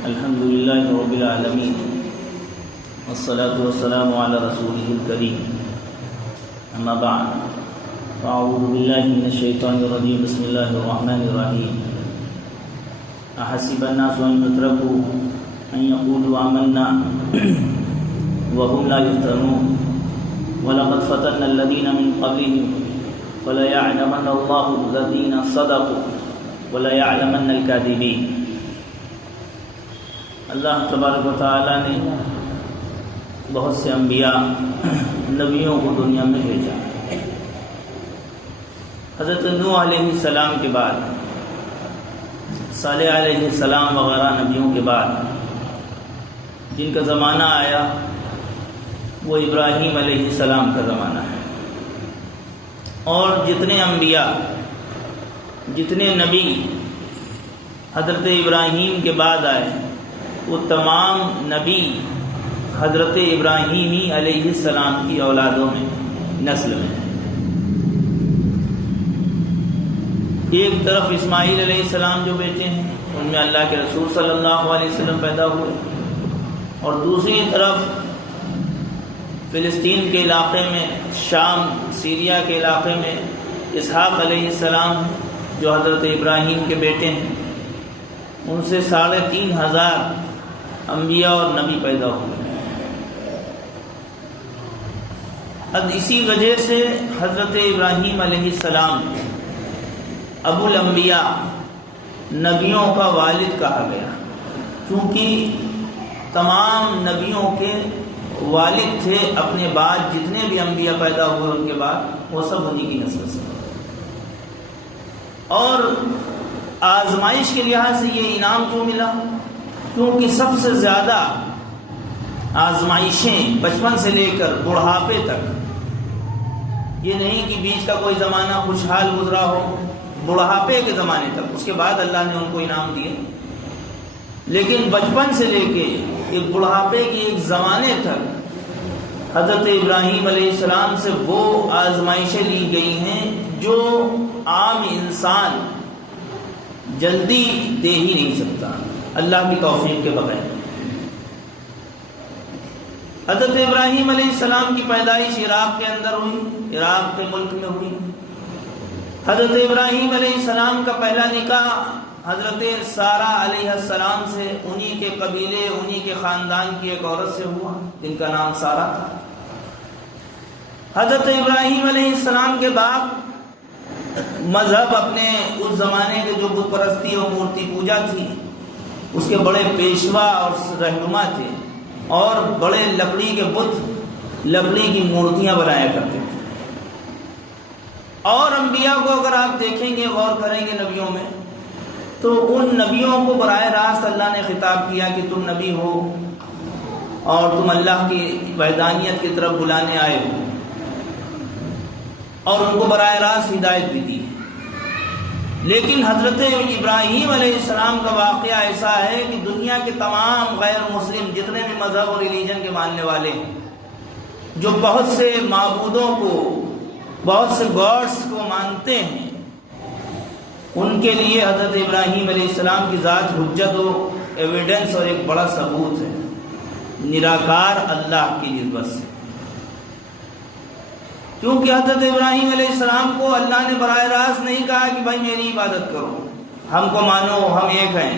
الحمد لله رب العالمين والصلاة والسلام على رسوله الكريم أما بعد فأعوذ بالله من الشيطان الرجيم بسم الله الرحمن الرحيم أحسب الناس أن يتركوا أن يقولوا آمنا وهم لا يفتنون ولقد فتنا الذين من قبلهم فليعلمن الله الذين صدقوا وَلَيَعْلَمَنَّ الْكَاذِبِينَ۔ اللہ تبارک و تعالیٰ نے بہت سے انبیاء نبیوں کو دنیا میں بھیجا۔ حضرت نوح علیہ السلام کے بعد، صالح علیہ السلام وغیرہ نبیوں کے بعد جن کا زمانہ آیا وہ ابراہیم علیہ السلام کا زمانہ ہے، اور جتنے انبیاء جتنے نبی حضرت ابراہیم کے بعد آئے وہ تمام نبی حضرت ابراہیمی علیہ السلام کی اولادوں میں، نسل میں۔ ایک طرف اسماعیل علیہ السلام جو بیٹے ہیں ان میں اللہ کے رسول صلی اللہ علیہ وسلم پیدا ہوئے، اور دوسری طرف فلسطین کے علاقے میں، شام سیریا کے علاقے میں اسحاق علیہ السلام جو حضرت ابراہیم کے بیٹے ہیں، ان سے 3500 انبیاء اور نبی پیدا ہوئے۔ اسی وجہ سے حضرت ابراہیم علیہ السلام ابو الانبیاء، نبیوں کا والد کہا گیا، کیونکہ تمام نبیوں کے والد تھے۔ اپنے بعد جتنے بھی انبیاء پیدا ہوئے ان کے بعد وہ سب انہی کی نسل سے۔ اور آزمائش کے لحاظ سے یہ انعام کیوں ملا؟ کیونکہ سب سے زیادہ آزمائشیں بچپن سے لے کر بڑھاپے تک، یہ نہیں کہ بیچ کا کوئی زمانہ خوشحال گزرا ہو، بڑھاپے کے زمانے تک، اس کے بعد اللہ نے ان کو انعام دیے، لیکن بچپن سے لے کے ایک بڑھاپے کے ایک زمانے تک حضرت ابراہیم علیہ السلام سے وہ آزمائشیں لی گئی ہیں جو عام انسان جلدی دے ہی نہیں سکتا اللہ کی توفیق کے بغیر۔ حضرت ابراہیم علیہ السلام کی پیدائش عراق کے اندر ہوئی، عراق کے ملک میں ہوئی۔ حضرت ابراہیم علیہ السلام کا پہلا نکاح حضرت سارہ علیہ السلام سے، انہی کے قبیلے، انہی کے خاندان کی ایک عورت سے ہوا جن کا نام سارہ تھا۔ حضرت ابراہیم علیہ السلام کے باپ مذہب اپنے اس زمانے کے جو بت پرستی اور مورتی پوجا تھی اس کے بڑے پیشوا اور رہنما تھے، اور بڑے لکڑی کے بت، لکڑی کی مورتیاں بنایا کرتے تھے۔ اور انبیاء کو اگر آپ دیکھیں گے، غور کریں گے نبیوں میں، تو ان نبیوں کو براہ راست اللہ نے خطاب کیا کہ تم نبی ہو اور تم اللہ کی وحدانیت کی طرف بلانے آئے ہو، اور ان کو براہ راست ہدایت بھی دی۔ لیکن حضرت ابراہیم علیہ السلام کا واقعہ ایسا ہے کہ دنیا کے تمام غیر مسلم جتنے بھی مذہب اور ریلیجن کے ماننے والے ہیں، جو بہت سے معبودوں کو، بہت سے گاڈس کو مانتے ہیں، ان کے لیے حضرت ابراہیم علیہ السلام کی ذات حجت و ایویڈنس اور ایک بڑا ثبوت ہے نراکار اللہ کی نسبت سے۔ کیونکہ حضرت ابراہیم علیہ السلام کو اللہ نے براہ راست نہیں کہا کہ بھائی میری عبادت کرو، ہم کو مانو، ہم ایک ہیں۔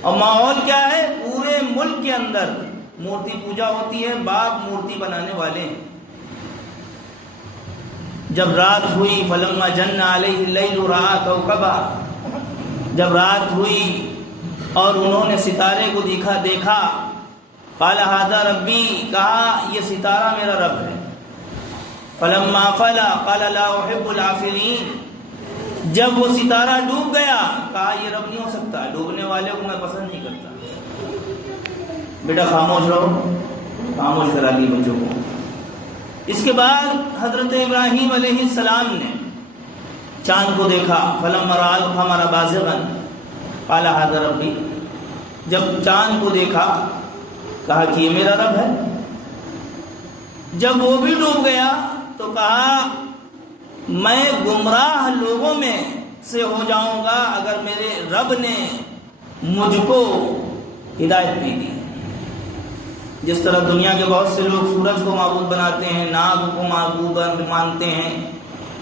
اور ماحول کیا ہے؟ پورے ملک کے اندر مورتی پوجا ہوتی ہے، باپ مورتی بنانے والے ہیں۔ جب رات ہوئی فلما جن علیہ اللیل رأى کوكبا، جب رات ہوئی اور انہوں نے ستارے کو دیکھا، قال ھذا ربی، کہا یہ ستارہ میرا رب ہے۔ فلما فلا قال لا احب العافلین، جب وہ ستارہ ڈوب گیا کہا یہ رب نہیں ہو سکتا، ڈوبنے والے کو میں پسند نہیں کرتا۔ بیٹا خاموش رہو، خاموش کرا لی بچوں کو۔ اس کے بعد حضرت ابراہیم علیہ السلام نے چاند کو دیکھا، فلما رأى القمر بازغا قال ھذا ربی، جب چاند کو دیکھا کہا کہ یہ میرا رب ہے۔ جب وہ بھی ڈوب گیا تو کہا میں گمراہ لوگوں میں سے ہو جاؤں گا اگر میرے رب نے مجھ کو ہدایت نہیں دی۔ جس طرح دنیا کے بہت سے لوگ سورج کو معبود بناتے ہیں، ناگ کو معبود مانتے ہیں،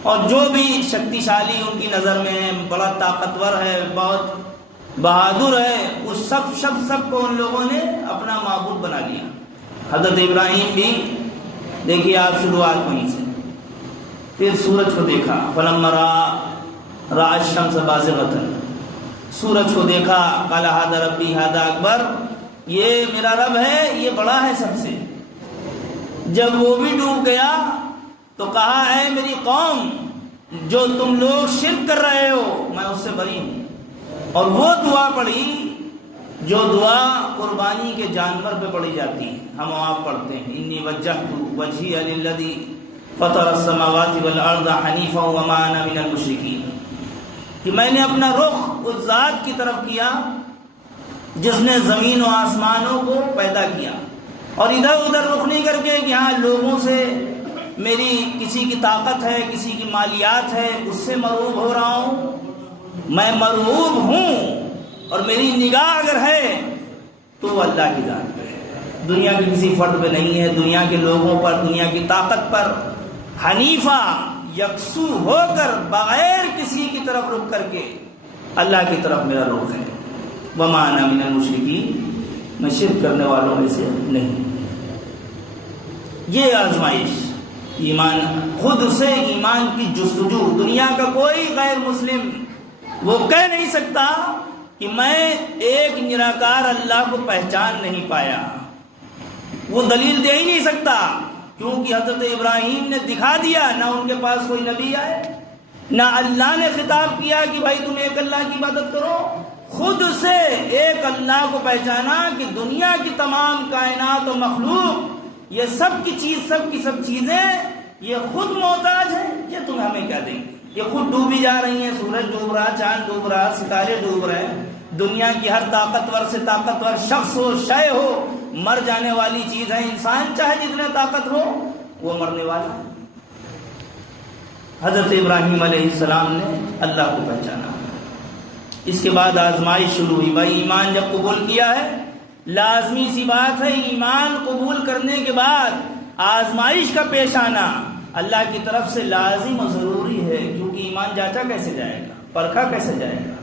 اور جو بھی شکتیشالی ان کی نظر میں ہے، بڑا طاقتور ہے، بہت بہادر ہے، اس سب کو ان لوگوں نے اپنا معبود بنا لیا۔ حضرت ابراہیم بھی دیکھیے آپ شروعات وہیں سے، پھر سورج کو دیکھا، فلما رأى الشمس بازغة، سورج کو دیکھا، قال هذا ربی هذا اکبر، یہ میرا رب ہے، یہ بڑا ہے سب سے۔ جب وہ بھی ڈوب گیا تو کہا اے میری قوم، جو تم لوگ شرک کر رہے ہو میں اس سے بری ہوں۔ اور وہ دعا پڑھی جو دعا قربانی کے جانور پہ پڑھی جاتی ہے، ہم آپ پڑھتے ہیں انی وجہت وجہی للذی فطر السماوات والارض حنیفا وما انا من المشرکین، کہ میں نے اپنا رخ اس ذات کی طرف کیا جس نے زمین و آسمانوں کو پیدا کیا، اور ادھر ادھر رخ نہیں کر کے کہ ہاں لوگوں سے میری کسی کی طاقت ہے، کسی کی مالیات ہے، اس سے مرعوب ہو رہا ہوں۔ میں مرعوب ہوں، اور میری نگاہ اگر ہے تو وہ اللہ کی ذات پہ ہے، دنیا کے کسی فرد پہ نہیں ہے، دنیا کے لوگوں پر، دنیا کی طاقت پر۔ حنیفہ، یکسو ہو کر، بغیر کسی کی طرف رخ کر کے اللہ کی طرف میرا رخ ہے۔ وما انا من المشرکین، میں شرک کرنے والوں میں سے نہیں۔ یہ آزمائش، ایمان، خود سے ایمان کی جستجو، دنیا کا کوئی غیر مسلم وہ کہہ نہیں سکتا کہ میں ایک نراکار اللہ کو پہچان نہیں پایا، وہ دلیل دے ہی نہیں سکتا، کیونکہ حضرت ابراہیم نے دکھا دیا، نہ ان کے پاس کوئی نبی آئے، نہ اللہ نے خطاب کیا کہ بھائی تم ایک اللہ کی عبادت کرو، خود سے ایک اللہ کو پہچانا کہ دنیا کی تمام کائنات و مخلوق، یہ سب کی چیزیں یہ خود محتاج ہیں، یہ تمہیں ہمیں کیا دیں گے، یہ خود ڈوبی جا رہی ہیں، سورج ڈوب رہا، چاند ڈوب رہا، ستارے ڈوب رہے ہیں، دنیا کی ہر طاقتور سے طاقتور شخص ہو، شے ہو، مر جانے والی چیز ہے، انسان چاہے جتنے طاقت ہو وہ مرنے والا ہے۔ حضرت ابراہیم علیہ السلام نے اللہ کو پہچانا، اس کے بعد آزمائش شروع ہوئی۔ بھائی ایمان جب قبول کیا ہے، لازمی سی بات ہے ایمان قبول کرنے کے بعد آزمائش کا پیش آنا اللہ کی طرف سے لازم و ضروری ہے، کیونکہ ایمان جانچا کیسے جائے گا، پرکھا کیسے جائے گا۔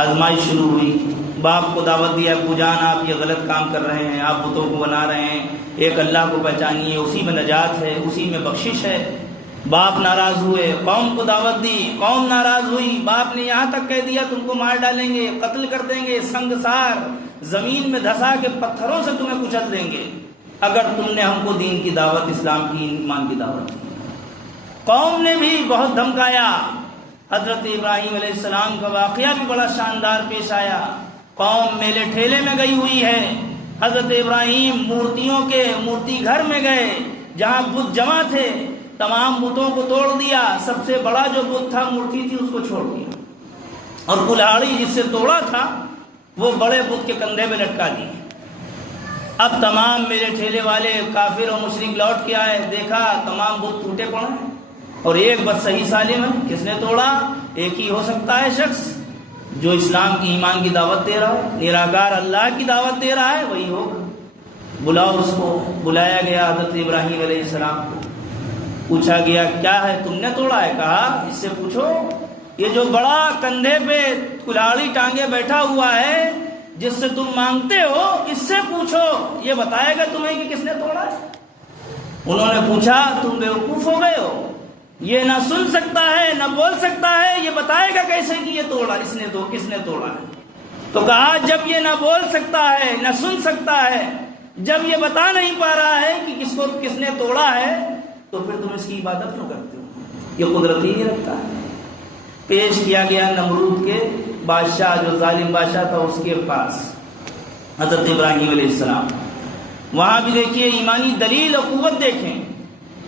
آزمائش شروع ہوئی، باپ کو دعوت دیا، ابو جان آپ یہ غلط کام کر رہے ہیں، آپ بتوں کو بنا رہے ہیں، ایک اللہ کو پہچانیے، اسی میں نجات ہے، اسی میں بخشش ہے۔ باپ ناراض ہوئے، قوم کو دعوت دی، قوم ناراض ہوئی، باپ نے یہاں تک کہہ دیا تم کو مار ڈالیں گے، قتل کر دیں گے، سنگسار زمین میں دھسا کے پتھروں سے تمہیں کچل دیں گے اگر تم نے ہم کو دین کی دعوت، اسلام کی، ایمان کی دعوت دی۔ قوم نے بھی بہت دھمکایا۔ حضرت ابراہیم علیہ السلام کا واقعہ بھی بڑا شاندار پیش آیا۔ قوم میلے ٹھیلے میں گئی ہوئی ہے، حضرت ابراہیم مورتی گھر میں گئے جہاں بت جمع تھے، تمام بتوں کو توڑ دیا، سب سے بڑا جو بت تھا، مورتی تھی، اس کو چھوڑ دیا، اور کلاڑی جس سے توڑا تھا وہ بڑے بت کے کندھے میں لٹکا دی۔ اب تمام میرے ٹھیلے والے کافر اور مشرک لوٹ کے آئے، دیکھا تمام بت ٹوٹے پڑے ہیں اور ایک بت صحیح سالم ہے۔ کس نے توڑا؟ ایک ہی ہو سکتا ہے شخص جو اسلام کی، ایمان کی دعوت دے رہا ہے، نراکار اللہ کی دعوت دے رہا ہے، وہی ہوگا۔ بلاؤ اس کو۔ بلایا گیا حضرت ابراہیم علیہ السلام کو، پوچھا گیا کیا ہے تم نے توڑا ہے؟ کہا اس سے پوچھو، یہ جو بڑا کندھے پہ کلاڑی ٹانگے بیٹھا ہوا ہے جس سے تم مانگتے ہو، اس سے پوچھو، یہ بتائے گا تمہیں کہ کس نے توڑا ہے۔ انہوں نے پوچھا تم بیوقوف ہو گئے ہو، یہ نہ سن سکتا ہے نہ بول سکتا ہے، یہ بتائے گا کیسے کہ یہ توڑا، کس نے توڑا ہے؟ تو کہا جب یہ نہ بول سکتا ہے نہ سن سکتا ہے، جب یہ بتا نہیں پا رہا ہے کہ کس نے توڑا ہے، تو پھر تم اس کی عبادت کیوں کرتے ہو؟ یہ قدرت ہی نہیں رکھتا ہے۔ پیش کیا گیا نمرود کے بادشاہ، جو ظالم بادشاہ تھا، اس کے پاس حضرت ابراہیم علیہ السلام۔ وہاں بھی دیکھیے ایمانی دلیل اور قوت دیکھیں۔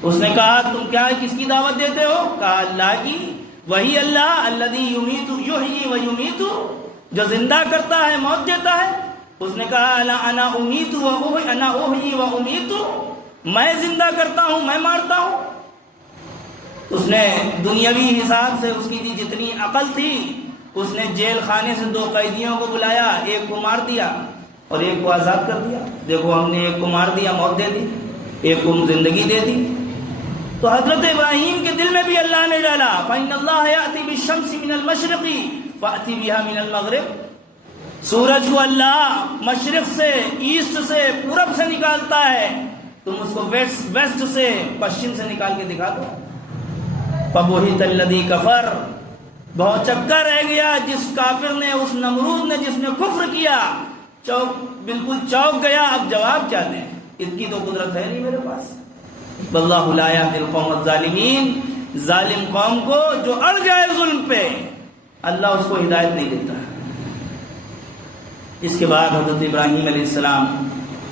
اس نے کہا تم کیا کس کی دعوت دیتے ہو؟ کہا اللہ کی۔ وہی اللہ الذی یحیی و یمیت، جو زندہ کرتا ہے، موت دیتا ہے۔ اس نے کہا انا امیت و انا احیی و امیت، میں زندہ کرتا ہوں، میں مارتا ہوں۔ اس نے دنیاوی حساب سے اس کی جتنی عقل تھی اس نے جیل خانے سے 2 قیدیوں کو بلایا، ایک کو مار دیا اور ایک کو آزاد کر دیا۔ دیکھو ہم نے ایک کو مار دیا، موت دے دی، ایک کو زندگی دے دی۔ تو حضرت ابراہیم کے دل میں بھی اللہ نے ڈالا فَإِنَّ اللَّهَ يَأْتِي بِالشَّمْسِ مِنَ الْمَشْرِقِ فَأْتِ بِهَا مِنَ الْمَغْرِبِ، سورج کو اللہ مشرق سے، ایسٹ سے، پورب سے نکالتا ہے، تم اس کو ویسٹ سے، پشچم سے نکال کے دکھا دو۔ فَبُهِتَ الَّذِي كَفَرَ، بہت چکا رہ گیا جس کافر نے، اس نمرود نے جس نے کفر کیا، بالکل چوک گیا۔ اب جواب کیا دیں؟ اس کی تو قدرت ہے نہیں میرے پاس۔ واللہ لا یہدی القوم الظالمین، ظالم قوم کو جو اڑ جائے ظلم پہ اللہ اس کو ہدایت نہیں دیتا۔ اس کے بعد حضرت ابراہیم علیہ السلام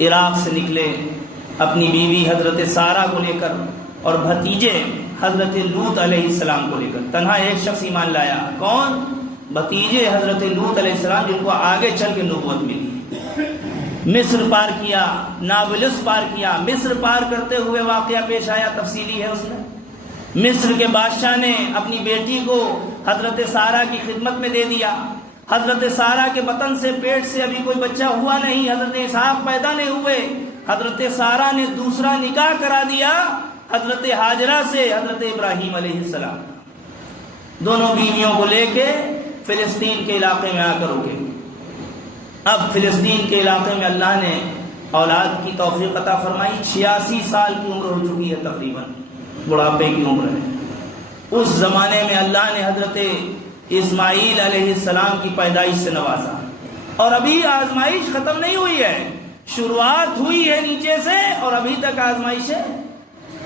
عراق سے نکلے اپنی بیوی حضرت سارہ کو لے کر اور بھتیجے حضرت لوط علیہ السلام کو لے کر۔ تنہا ایک شخص ایمان لایا، کون؟ بھتیجے حضرت لوط علیہ السلام، جن کو آگے چل کے نبوت ملی۔ مصر پار کیا، نابلس پار کیا۔ مصر پار کرتے ہوئے واقعہ پیش آیا، تفصیلی ہے اس میں۔ مصر کے بادشاہ نے اپنی بیٹی کو حضرت سارہ کی خدمت میں دے دیا۔ حضرت سارہ کے بطن سے، پیٹ سے ابھی کوئی بچہ ہوا نہیں، حضرت اسحاق پیدا نہیں ہوئے۔ حضرت سارہ نے دوسرا نکاح کرا دیا حضرت ہاجرہ سے حضرت ابراہیم علیہ السلام۔ دونوں بیویوں کو لے کے فلسطین کے علاقے میں آ کر رکے۔ اب فلسطین کے علاقے میں اللہ نے اولاد کی توفیق عطا فرمائی۔ 86 سال کی عمر ہو چکی ہے تقریباً، بڑھاپے کی عمر ہے۔ اس زمانے میں اللہ نے حضرت اسماعیل علیہ السلام کی پیدائش سے نوازا، اور ابھی آزمائش ختم نہیں ہوئی ہے، شروعات ہوئی ہے نیچے سے، اور ابھی تک آزمائشیں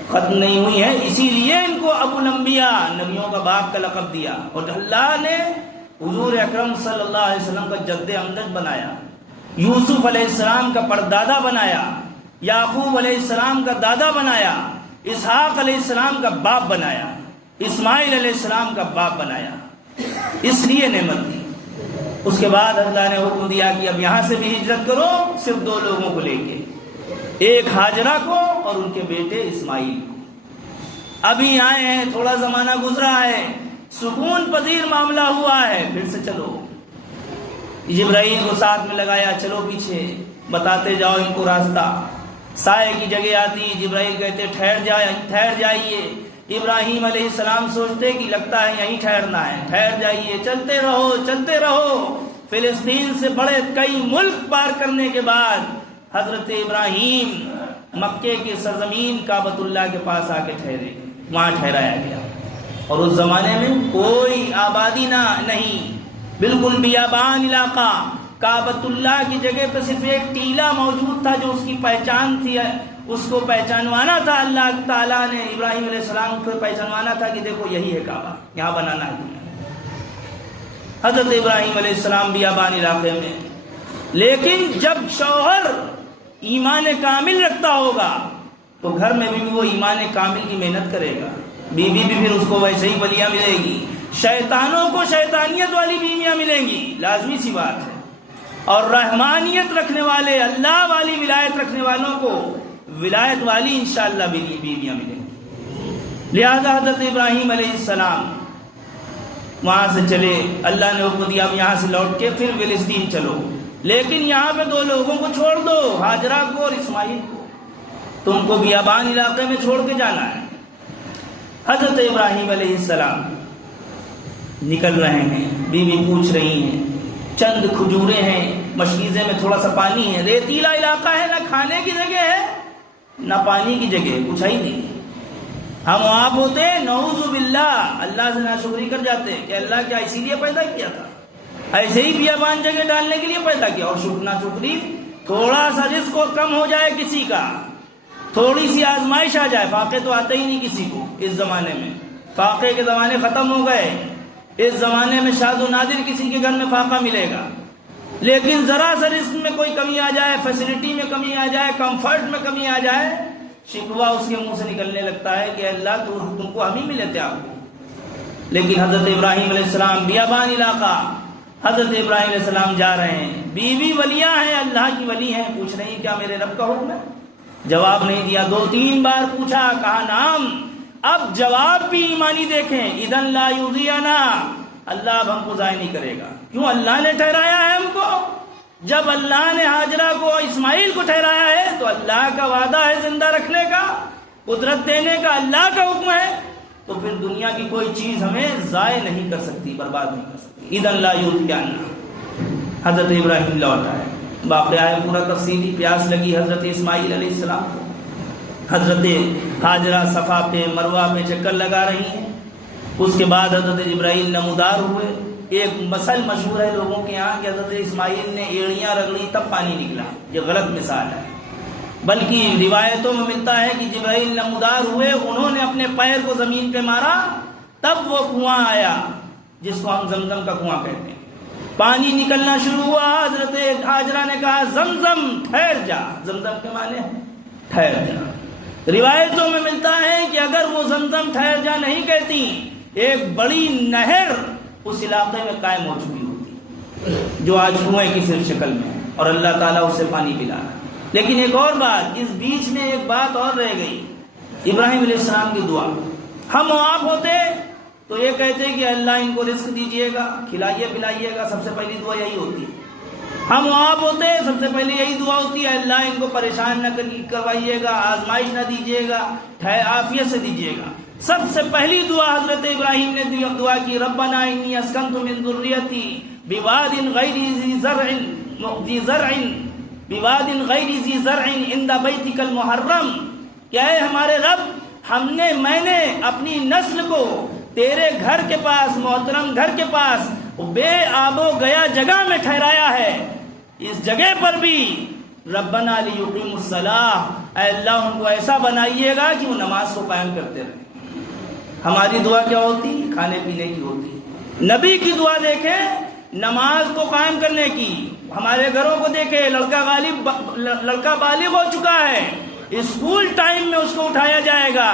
ختم نہیں ہوئی ہیں۔ اسی لیے ان کو ابو الانبیاء، نبیوں کا باپ کا لقب دیا، اور اللہ نے حضور اکرم صلی اللہ علیہ وسلم کا جد امجد بنایا، یوسف علیہ السلام کا پردادا بنایا، یعقوب علیہ السلام کا دادا بنایا، اسحاق علیہ السلام کا باپ بنایا، اسماعیل علیہ السلام کا باپ بنایا، اس لیے نعمت دی۔ اس کے بعد اللہ نے حکم دیا کہ اب یہاں سے بھی ہجرت کرو، صرف 2 لوگوں کو لے کے، ایک ہاجرہ کو اور ان کے بیٹے اسماعیل کو۔ ابھی آئے ہیں، تھوڑا زمانہ گزرا ہے، سکون پذیر معاملہ ہوا ہے، پھر سے چلو۔ جبرائیل کو ساتھ میں لگایا، چلو پیچھے، بتاتے جاؤ ان کو راستہ۔ سائے کی جگہ آتی، جبرائیل کہتے ٹھہر جائیے۔ ابراہیم علیہ السلام سوچتے کہ لگتا ہے یہیں ٹھہرنا ہے، ٹھہر جائیے، چلتے رہو چلتے رہو۔ فلسطین سے بڑے کئی ملک پار کرنے کے بعد حضرت ابراہیم مکے کی سرزمین کعبۃ اللہ کے پاس آ کے ٹھہرے، وہاں ٹھہرایا گیا۔ اور اس زمانے میں کوئی آبادی نہیں، بالکل بیابان علاقہ۔ کعبۃ اللہ کی جگہ پہ صرف ایک ٹیلہ موجود تھا جو اس کی پہچان تھی، اس کو پہچانوانا تھا۔ اللہ تعالیٰ نے ابراہیم علیہ السلام کو پہچانوانا تھا کہ دیکھو یہی ہے کعبہ، یہاں بنانا ہے تمہیں۔ حضرت ابراہیم علیہ السلام بیابان علاقے میں، لیکن جب شوہر ایمان کامل رکھتا ہوگا تو گھر میں بھی وہ ایمان کامل کی محنت کرے گا، بیوی بھی پھر اس کو ویسے ہی ولیاں ملے گی، شیطانوں کو شیطانیت والی بیویاں ملیں گی، لازمی سی بات ہے۔ اور رحمانیت رکھنے والے، اللہ والی ولایت رکھنے والوں کو ولایت والی انشاءاللہ بیویاں ملیں گی۔ لہذا حضرت ابراہیم علیہ السلام وہاں سے چلے، اللہ نے حکم دیا اب یہاں سے لوٹ کے پھر فلسطین چلو، لیکن یہاں پہ 2 لوگوں کو چھوڑ دو، ہاجرہ کو اور اسماعیل کو، تم کو بیابان علاقے میں چھوڑ کے جانا ہے۔ حضرت ابراہیم علیہ السلام نکل رہے ہیں، بیوی پوچھ رہی ہیں، چند کھجوریں ہیں، مشکیزے میں تھوڑا سا پانی ہے، ریتیلا علاقہ ہے، نہ کھانے کی جگہ ہے نہ پانی کی جگہ، کچھ ہے ہی نہیں۔ ہم آپ ہوتے نعوذ باللہ، اللہ سے ناشکری کر جاتے کہ اللہ کیا اسی لیے پیدا کیا تھا، ایسے ہی بیابان جگہ ڈالنے کے لیے پیدا کیا؟ اور شکر ناشکری، تھوڑا سا رزق کو کم ہو جائے کسی کا، تھوڑی سی آزمائش آ جائے، فاقے تو آتے ہی نہیں کسی کو۔ اس زمانے میں فاقے کے زمانے ختم ہو گئے، اس زمانے میں شاذ و نادر کسی کے گھر میں فاقہ ملے گا، لیکن ذرا سا رزق میں کوئی کمی آ جائے، فیسلٹی میں کمی آ جائے، کمفرٹ میں کمی آ جائے، شکوہ اس کے منہ سے نکلنے لگتا ہے کہ اللہ تم کو ہم ہی ملے تھے آپ کو۔ لیکن حضرت ابراہیم علیہ السلام بیابان علاقہ، حضرت ابراہیم علیہ السلام جا رہے ہیں، بیوی ولیاں ہیں، اللہ کی ولی ہیں، پوچھ رہی ہیں کیا میرے رب کا حکم ہے؟ جواب نہیں دیا، 2-3 بار پوچھا، کہا نام۔ اب جواب بھی ایمانی دیکھیں، اذن لا یضیعنا، اللہ اب ہم کو ضائع نہیں کرے گا. کیوں؟ اللہ نے ٹھہرایا ہے ہم کو. جب اللہ نے ہاجرہ کو اسماعیل کو ٹھہرایا ہے تو اللہ کا وعدہ ہے زندہ رکھنے کا، قدرت دینے کا اللہ کا حکم ہے، تو پھر دنیا کی کوئی چیز ہمیں ضائع نہیں کر سکتی، برباد نہیں کر سکتی. اذن لا یؤتینا. حضرت ابراہیم لوٹ آئے، واقعہ ہے پورا تفصیلی. پیاس لگی حضرت اسماعیل علیہ السلام کو. حضرت ہاجرہ صفا پہ مروہ پہ چکر لگا رہی ہیں. اس کے بعد حضرت ابراہیم نمودار ہوئے. ایک مثل مشہور ہے لوگوں کے یہاں کہ حضرت اسماعیل نے ایڑیاں رگڑی تب پانی نکلا. یہ غلط مثال ہے، بلکہ روایتوں میں ملتا ہے کہ جبرائیل نمودار ہوئے، انہوں نے اپنے پیر کو زمین پہ مارا، تب وہ کنواں آیا جس کو ہم زمزم کا کنواں کہتے ہیں. پانی نکلنا شروع ہوا. حضرت ہاجرہ نے کہا زمزم ٹھہر جا. زمزم کے معنی ٹھہر جا. روایتوں میں ملتا ہے کہ اگر وہ زمزم ٹھہر جا نہیں کہتی، ایک بڑی نہر اس علاقے میں قائم ہو چکی ہوتی جو آج کنویں کی صرف شکل میں ہے، اور اللہ تعالیٰ اسے پانی پلا رہا. لیکن ایک اور بات، اس بیچ میں ایک بات اور رہ گئی. ابراہیم علیہ السلام کی دعا. ہم آپ ہوتے تو یہ کہتے کہ اللہ ان کو رزق دیجئے گا، کھلائیے پلائیے گا. سب سے پہلی دعا یہی ہوتی ہے. ہم آپ ہوتے سب سے پہلے یہی دعا ہوتی ہے، اللہ ان کو پریشان نہ کروائیے گا، آزمائش نہ دیجیے گا، عافیت سے دیجیے گا. سب سے پہلی دعا حضرت ابراہیم نے دعا کی، ربنا انی اسکنت من ذریتی بواد غیر ذی زرع عند بیتک المحرم. کہ اے ہمارے رب، میں نے اپنی نسل کو تیرے گھر کے پاس، محترم گھر کے پاس بے آب و گیا جگہ میں ٹھہرایا ہے. اس جگہ پر بھی ربنا لیقیموا الصلاۃ، اے اللہ ان کو ایسا بنائیے گا کہ وہ نماز کو قائم کرتے رہیں. ہماری دعا کیا ہوتی؟ کھانے پینے کی ہوتی. نبی کی دعا دیکھیں، نماز کو قائم کرنے کی. ہمارے گھروں کو دیکھیں، لڑکا بالغ ہو چکا ہے، اسکول ٹائم میں اس کو اٹھایا جائے گا،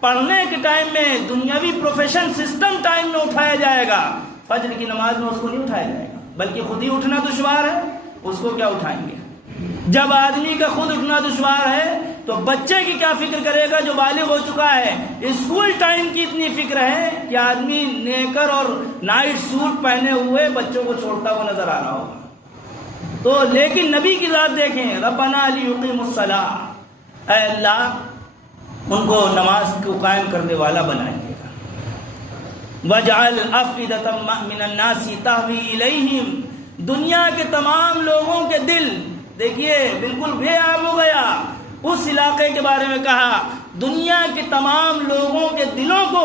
پڑھنے کے ٹائم میں، دنیاوی پروفیشن سسٹم ٹائم میں اٹھایا جائے گا. فجر کی نماز میں اس کو نہیں اٹھایا جائے گا، بلکہ خود ہی اٹھنا دشوار ہے، اس کو کیا اٹھائیں گے؟ جب آدمی کا خود اٹھنا دشوار ہے تو بچے کی کیا فکر کرے گا جو بالغ ہو چکا ہے؟ اسکول ٹائم کی اتنی فکر ہے کہ آدمی نیکر اور نائٹ سوٹ پہنے ہوئے بچوں کو چھوڑتا ہوا نظر آ رہا ہوگا. تو لیکن نبی کی ذات دیکھیں، ربنا لیقیموا الصلاۃ، اے اللہ ان کو نماز کو قائم کرنے والا بنائیے گا. وَاجْعَلْ أَفْئِدَةً مِّنَ النَّاسِ تَهْوِي إِلَيْهِمْ، دنیا کے تمام لوگوں کے دل، دیکھیے بالکل بے آب ہو گیا. اس علاقے کے بارے میں کہا، دنیا کے تمام لوگوں کے دلوں کو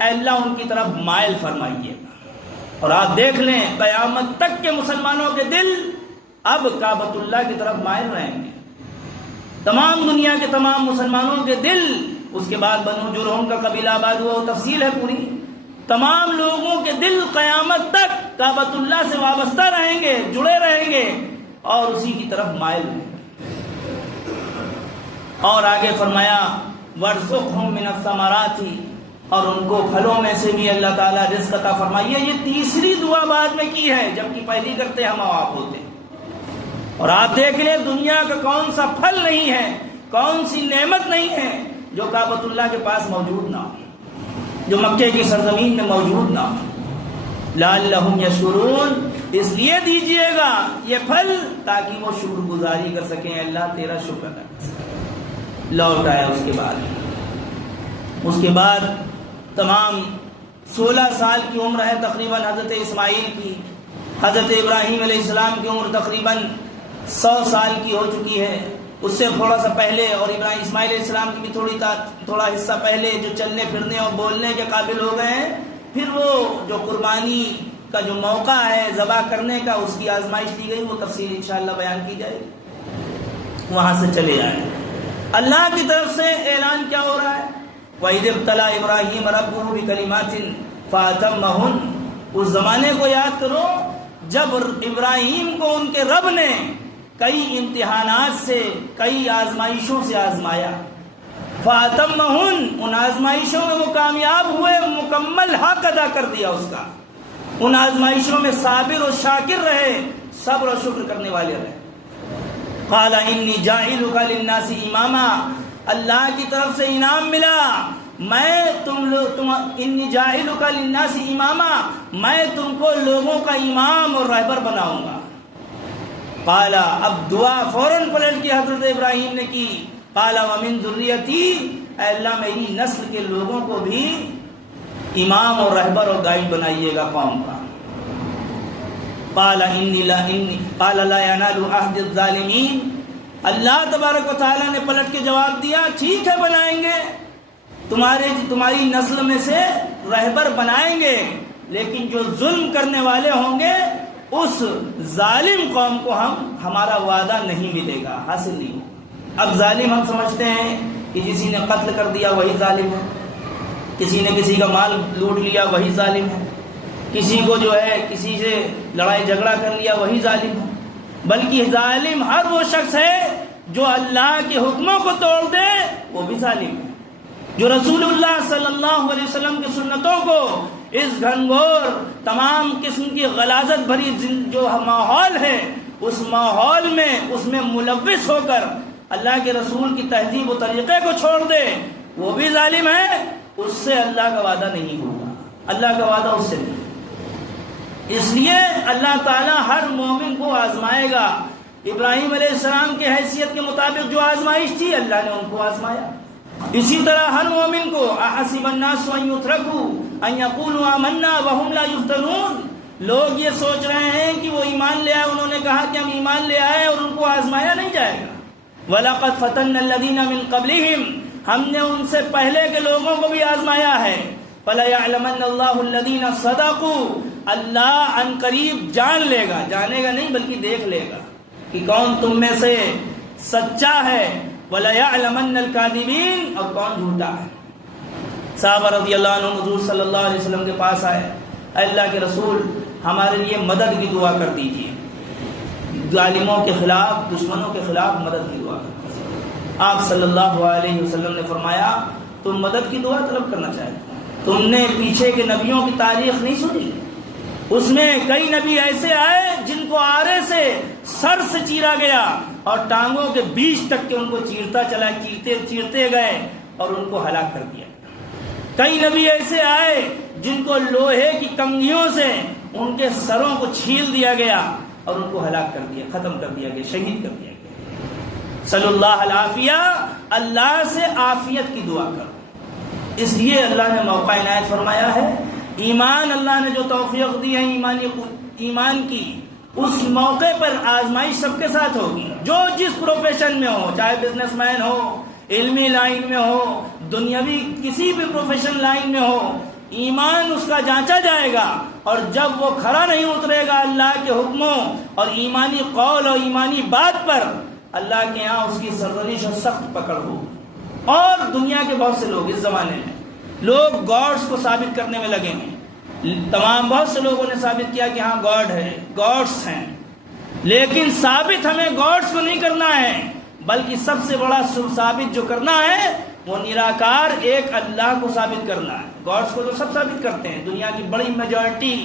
اے اللہ ان کی طرف مائل فرمائیے گا. اور آپ دیکھ لیں قیامت تک کے مسلمانوں کے دل اب کعبۃ اللہ کی طرف مائل رہیں گے. تمام دنیا کے تمام مسلمانوں کے دل، اس کے بعد بنو جرہم کا قبیلہ آباد ہوا، وہ تفصیل ہے پوری. تمام لوگوں کے دل قیامت تک کعبۃ اللہ سے وابستہ رہیں گے، جڑے رہیں گے اور اسی کی طرف مائل رہیں گے. اور آگے فرمایا وَارْزُقْهُم مِّنَ الثَّمَرَاتِ، اور ان کو پھلوں میں سے بھی اللہ تعالیٰ رزق عطا فرمائیے. یہ تیسری دعا بعد میں کی ہے، جبکہ پہلی کرتے ہم آپ ہوتے. اور آپ دیکھ لیں دنیا کا کون سا پھل نہیں ہے، کون سی نعمت نہیں ہے جو کعبۃ اللہ کے پاس موجود نہ ہو، جو مکے کی سرزمین میں موجود نہ ہو. لعلہم یشکرون، اس لیے دیجئے گا یہ پھل تاکہ وہ شکر گزاری کر سکیں، اللہ تیرا شکر ادا کر سکیں. لوٹ آیا. اس کے بعد تمام 16 سال کی عمر ہے تقریباً حضرت اسماعیل کی. حضرت ابراہیم علیہ السلام کی عمر تقریباً 100 سال کی ہو چکی ہے. اس سے تھوڑا سا پہلے، اور اسماعیل علیہ السلام کی بھی تھوڑا حصہ پہلے جو چلنے پھرنے اور بولنے کے قابل ہو گئے ہیں. پھر وہ جو قربانی کا جو موقع ہے ذبح کرنے کا، اس کی آزمائش دی گئی، وہ تفصیل انشاءاللہ بیان کی جائے گی. وہاں سے چلے جائیں. اللہ کی طرف سے اعلان کیا ہو رہا ہے؟ وَإِذِ ابْتَلَىٰ إِبْرَاهِيمَ رَبُّهُ بِكَلِمَاتٍ فَأَتَمَّهُنَّ. اس زمانے کو یاد کرو جب ابراہیم کو ان کے رب نے کئی امتحانات سے، کئی آزمائشوں سے آزمایا. فَأَتَمَّهُنَّ، ان آزمائشوں میں وہ کامیاب ہوئے، مکمل حق ادا کر دیا اس کا. ان آزمائشوں میں صابر و شاکر رہے، صبر و شکر کرنے والے رہے. قال انی جاعلک للناس اماما، اللہ کی طرف سے انعام ملا میں انی جاعلک للناس اماما، میں تم کو لوگوں کا امام اور رہبر بناؤں گا۔ قال، اب دعا فوراً پلٹ کی حضرت ابراہیم نے کی، قال ومن ذریتی، اے اللہ میری نسل کے لوگوں کو بھی امام اور رہبر اور گائیڈ بنائیے گا قوم کا۔ قال لا ینال عہد الظالمین، اللہ تبارک و تعالیٰ نے پلٹ کے جواب دیا، ٹھیک ہے بنائیں گے، تمہاری نسل میں سے رہبر بنائیں گے، لیکن جو ظلم کرنے والے ہوں گے اس ظالم قوم کو ہمارا وعدہ نہیں ملے گا، حاصل نہیں ہوگا۔ اب ظالم ہم سمجھتے ہیں کہ کسی نے قتل کر دیا وہی ظالم ہے، کسی نے کسی کا مال لوٹ لیا وہی ظالم ہے، کسی کو جو ہے کسی سے لڑائی جھگڑا کر لیا وہی ظالم ہے، بلکہ ظالم ہر وہ شخص ہے جو اللہ کے حکموں کو توڑ دے، وہ بھی ظالم ہے۔ جو رسول اللہ صلی اللہ علیہ وسلم کی سنتوں کو اس گھنگھور تمام قسم کی غلاظت بھری جو ماحول ہے اس ماحول میں اس میں ملوث ہو کر اللہ کے رسول کی تہذیب و طریقے کو چھوڑ دے، وہ بھی ظالم ہے، اس سے اللہ کا وعدہ نہیں ہوگا، اللہ کا وعدہ اس سے نہیں۔ اس لیے اللہ تعالیٰ ہر مومن کو آزمائے گا۔ ابراہیم علیہ السلام کی حیثیت کے مطابق جو آزمائش تھی اللہ نے ان کو آزمایا، اسی طرح ہر مومن کو احسب الناس ان یترکوا ان یقولوا آمنا وهم لا یفتنون، لوگ یہ سوچ رہے ہیں کہ وہ ایمان لے آئے، انہوں نے کہا کہ ہم ایمان لے آئے اور ان کو آزمایا نہیں جائے گا۔ وَلَقَدْ فَتَنَّا الَّذِينَ مِن قَبْلِهِمْ، ہم نے ان سے پہلے کے لوگوں کو بھی آزمایا ہے۔ فَلَيَعْلَمَنَّ اللَّهُ الَّذِينَ صَدَقُوا، اللہ ان قریب جان لے گا، جانے گا نہیں بلکہ دیکھ لے گا کہ کون تم میں سے سچا ہے، وَلَيَعْلَمَنَّ الْكَاذِبِينَ، اور کون جھوٹا ہے۔ صحابہ رضی اللہ عنہ حضور صلی اللہ علیہ وسلم کے پاس آئے، اے اللہ کے رسول ہمارے لیے مدد کی دعا کر دیجیے، ظالموں کے خلاف دشمنوں کے خلاف مدد کی دعا کر دیجیے۔ آپ صلی اللہ علیہ وسلم نے فرمایا تم مدد کی دعا طلب کرنا چاہتے ہو، تم نے پیچھے کے نبیوں کی تاریخ نہیں سنی، اس میں کئی نبی ایسے آئے جن کو آرے سے سر سے چیرا گیا اور ٹانگوں کے بیچ تک کے ان کو چیرتا چلا، چیرتے گئے اور ان کو ہلاک کر دیا۔ کئی نبی ایسے آئے جن کو لوہے کی کنگھیوں سے ان کے سروں کو چھیل دیا گیا اور ان کو ہلاک کر دیا، ختم کر دیا گیا، شہید کر دیا گیا۔ صلی اللہ العافیہ، اللہ سے عافیت کی دعا کرو۔ اس لیے اللہ نے موقع عنایت فرمایا ہے، ایمان اللہ نے جو توفیق دی ہے ایمان کی، اس موقع پر آزمائش سب کے ساتھ ہوگی، جو جس پروفیشن میں ہو، چاہے بزنس مین ہو، علمی لائن میں ہو، دنیاوی کسی بھی پروفیشن لائن میں ہو، ایمان اس کا جانچا جائے گا، اور جب وہ کھڑا نہیں اترے گا اللہ کے حکموں اور ایمانی قول اور ایمانی بات پر، اللہ کے ہاں اس کی سرزنش اور سخت پکڑ ہو۔ اور دنیا کے بہت سے لوگ اس زمانے میں لوگ گاڈس کو ثابت کرنے میں لگے ہیں، بہت سے لوگوں نے ثابت کیا کہ ہاں گاڈ ہے، گاڈس ہیں، لیکن ثابت ہمیں گاڈس کو نہیں کرنا ہے، بلکہ سب سے بڑا ثابت جو کرنا ہے وہ نراکار ایک اللہ کو ثابت کرنا ہے۔ گاڈس کو تو سب ثابت کرتے ہیں، دنیا کی بڑی میجورٹی،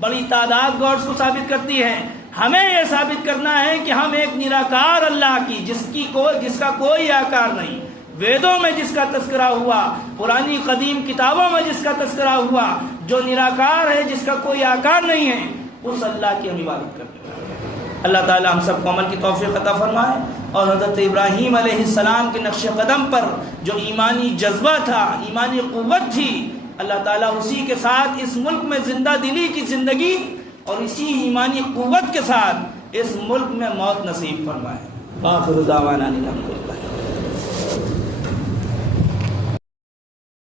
بڑی تعداد گاڈس کو ثابت کرتی ہے، ہمیں یہ ثابت کرنا ہے کہ ہم ایک نراکار اللہ کی جس کا کوئی آکار نہیں، ویدوں میں جس کا تذکرہ ہوا، پرانی قدیم کتابوں میں جس کا تذکرہ ہوا، جو نراکار ہے، جس کا کوئی آکار نہیں ہے، اس اللہ کی ہم عبادت کرتے ہیں۔ اللہ تعالی ہم سب کو عمل کی توفیق عطا فرمائے، اور حضرت ابراہیم علیہ السلام کے نقش قدم پر جو ایمانی جذبہ تھا، ایمانی قوت تھی، اللہ تعالیٰ اسی کے ساتھ اس ملک میں زندہ دلی کی زندگی اور اسی ایمانی قوت کے ساتھ اس ملک میں موت نصیب فرمائے۔ آخر دعوانا الحمدللہ۔